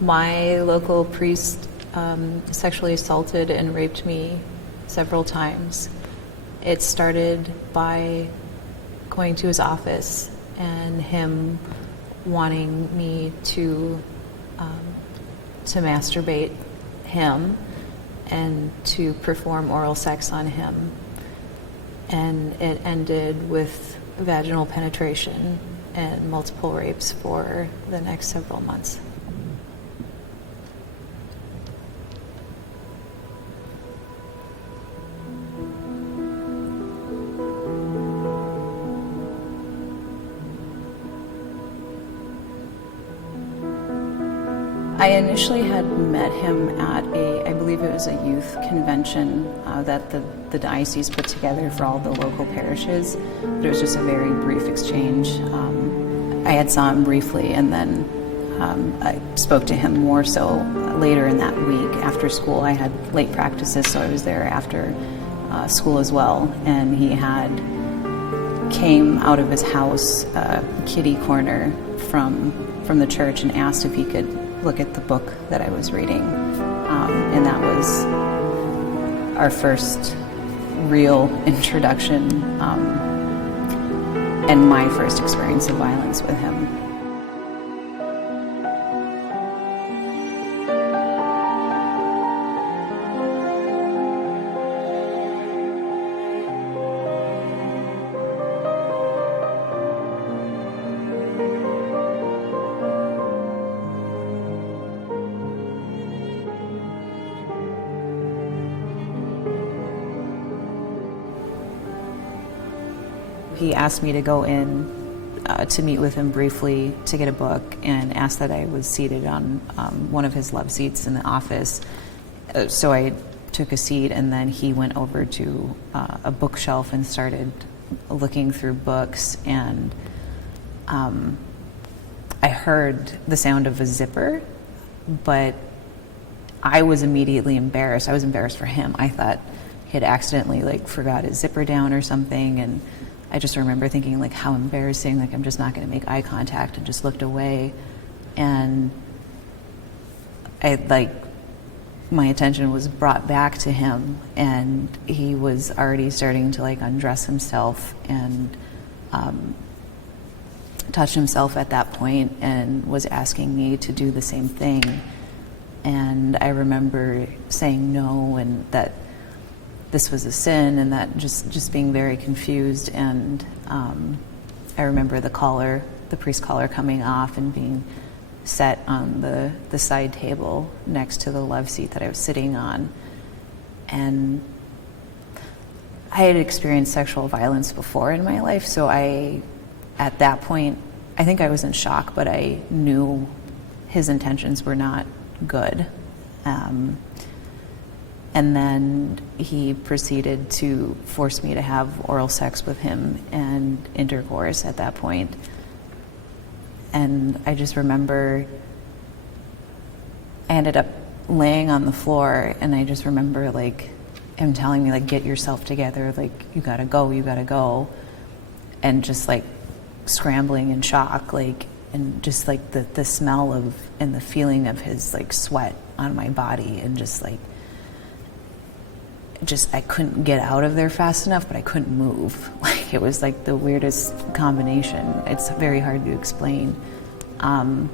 My local priest sexually assaulted and raped me several times. It started by going to his office and him wanting me to masturbate him and to perform oral sex on him. And it ended with vaginal penetration and multiple rapes for the next several months. I initially had met him at I believe it was a youth convention that the diocese put together for all the local parishes. But it was just a very brief exchange. I had saw him briefly, and then I spoke to him more so later in that week after school. I had late practices, so I was there after school as well. And he had came out of his house, kitty corner from the church, and asked if he could look at the book that I was reading. And that was our first real introduction and my first experience of violence with him. He asked me to go in to meet with him briefly to get a book, and asked that I was seated on one of his love seats in the office. So I took a seat, and then he went over to a bookshelf and started looking through books, and I heard the sound of a zipper, but I was immediately embarrassed. I was embarrassed for him. I thought he had accidentally forgot his zipper down or something, and I just remember thinking how embarrassing, I'm just not going to make eye contact, and just looked away. And my attention was brought back to him, and he was already starting to undress himself and touch himself at that point, and was asking me to do the same thing. And I remember saying no, and that this was a sin, and that just being very confused. And I remember the priest collar coming off and being set on the side table next to the love seat that I was sitting on. And I had experienced sexual violence before in my life, so at that point, I think I was in shock, but I knew his intentions were not good. And then he proceeded to force me to have oral sex with him and intercourse at that point. And I just remember I ended up laying on the floor, and I just remember him telling me get yourself together, you gotta go, and just scrambling in shock, and just the smell of and the feeling of his sweat on my body, and just I couldn't get out of there fast enough, but I couldn't move. It was the weirdest combination. It's very hard to explain. And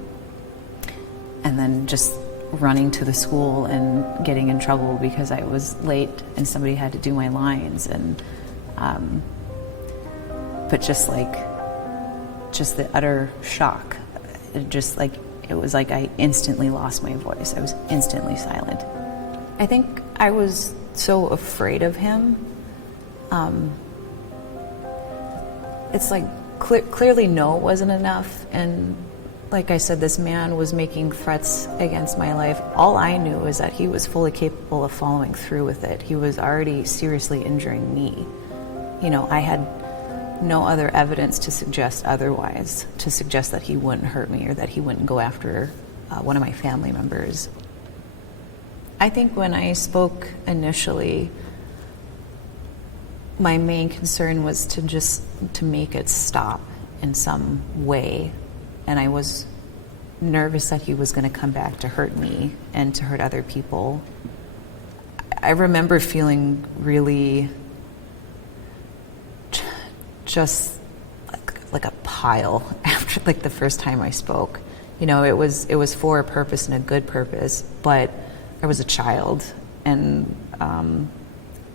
then just running to the school and getting in trouble because I was late and somebody had to do my lines. And but just the utter shock. It was I instantly lost my voice. I was instantly silent. I think I was so afraid of him. It's clearly no wasn't enough, and like I said, this man was making threats against my life. All I knew is that he was fully capable of following through with it. He was already seriously injuring me. I had no other evidence to suggest otherwise, to suggest that he wouldn't hurt me or that he wouldn't go after one of my family members. I think when I spoke initially, my main concern was to make it stop in some way. And I was nervous that he was going to come back to hurt me and to hurt other people. I remember feeling really just like a pile after like the first time I spoke. You know, it was for a purpose and a good purpose, but I was a child, and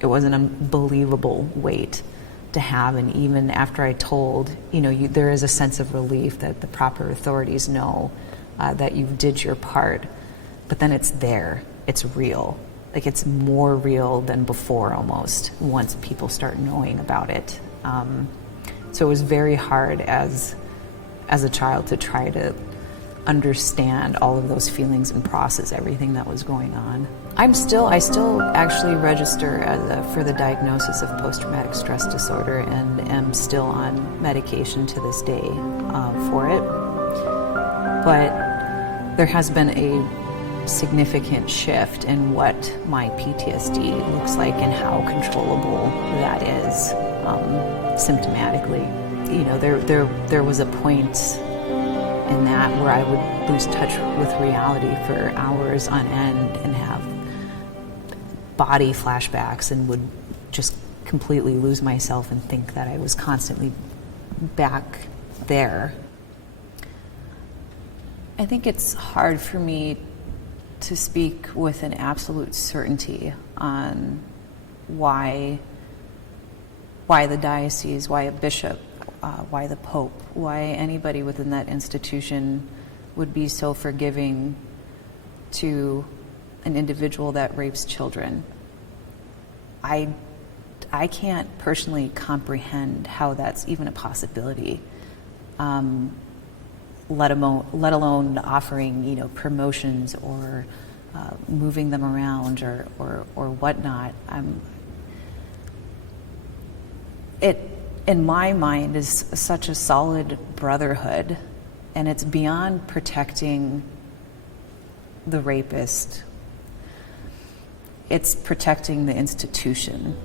it was an unbelievable weight to have. And even after I told, you know, there is a sense of relief that the proper authorities know that you did your part, but then it's there, it's real. Like, it's more real than before almost, once people start knowing about it. So it was very hard as a child to try to understand all of those feelings and process everything that was going on. I still actually register for the diagnosis of post-traumatic stress disorder, and am still on medication to this day for it. But there has been a significant shift in what my PTSD looks like and how controllable that is symptomatically. You know, there was a point in that where I would lose touch with reality for hours on end and have body flashbacks, and would just completely lose myself and think that I was constantly back there. I think it's hard for me to speak with an absolute certainty on why the diocese, why a bishop, why the Pope, why anybody within that institution would be so forgiving to an individual that rapes children. I can't personally comprehend how that's even a possibility, let alone offering, you know, promotions or moving them around or whatnot. It, in my mind, is such a solid brotherhood, and it's beyond protecting the rapist. It's protecting the institution.